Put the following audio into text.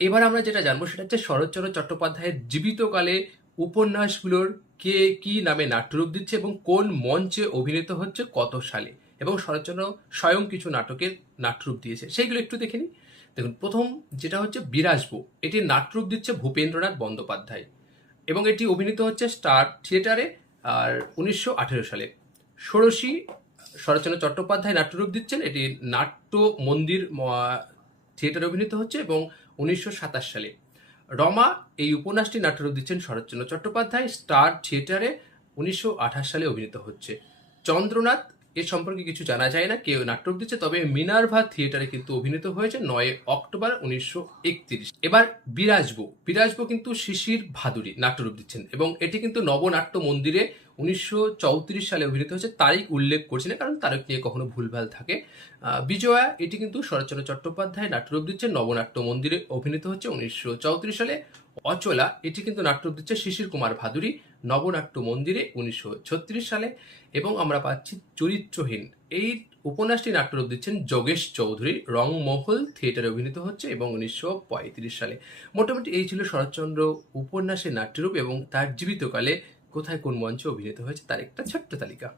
এবার আমরা যেটা জানব সেটা হচ্ছে শরৎচন্দ্র চট্টোপাধ্যায়ের জীবিতকালে উপন্যাসগুলোর কে কি নামে নাট্যরূপ দিচ্ছে এবং কোন মঞ্চে অভিনীত হচ্ছে কত সালে? এবং শরৎচন্দ্র স্বয়ং কিছু নাটকের নাট্যরূপ দিয়েছে। সেইগুলো একটু দেখে নিই। দেখুন, প্রথম যেটা হচ্ছে বিরাজবো। এটির নাট্যরূপ দিচ্ছে ভূপেন্দ্রনাথ বন্দ্যোপাধ্যায় এবং এটি অভিনীত হচ্ছে স্টার থিয়েটারে আর উনিশশো আঠেরো সালে। ষোড়শী শরৎচন্দ্র চট্টোপাধ্যায় নাট্যরূপ দিচ্ছেন। এটি নাট্য মন্দির থিয়েটারে অভিনীত হচ্ছে এবং উনিশশো সাতাশ সালে রমা এই উপন্যাসটি নাট্যরূপ দিচ্ছেন শরৎচন্দ্র চট্টোপাধ্যায়। স্টার থিয়েটারে উনিশশো আঠাশ সালে অভিনীত হচ্ছে। চন্দ্রনাথ, এ সম্পর্কে কিছু জানা যায় না, কেউ নাট্যরূপ দিচ্ছে, তবে মিনার্ভা থিয়েটারে কিন্তু অভিনীত হয়েছে নয় অক্টোবর উনিশশো একত্রিশ। এবার বিরাজবো। বিরাজবো কিন্তু শিশির ভাদুরী নাট্যরূপ দিচ্ছেন এবং এটি কিন্তু নবনাট্য মন্দিরে উনিশশো চৌত্রিশ সালে অভিনীত হয়েছে তারিখ উল্লেখ করছি না কারণ তারিখ নিয়ে কখনো ভুলভাল থাকে। বিজয়া, এটি কিন্তু শরৎচন্দ্র চট্টোপাধ্যায় নাট্যরূপ দিচ্ছে নবনাট্য মন্দিরে অভিনীত হচ্ছে উনিশশো চৌত্রিশ সালে। অচলা, এটি কিন্তু নাট্যরূপ দিচ্ছে শিশির কুমার ভাদুরী নবনাট্য মন্দিরে উনিশশো ছত্রিশ সালে। এবং আমরা পাচ্ছি চরিত্রহীন। এই উপন্যাসটি নাট্যরূপ দিচ্ছেন যোগেশ চৌধুরী রংমহল থিয়েটারে অভিনীত হচ্ছে এবং উনিশশো পঁয়ত্রিশ সালে। মোটামুটি এই ছিল শরৎচন্দ্র উপন্যাসের নাট্যরূপ এবং তার জীবিতকালে কোথায় কোন মঞ্চে অভিনীত হয়েছে তার একটা ছোট্ট তালিকা।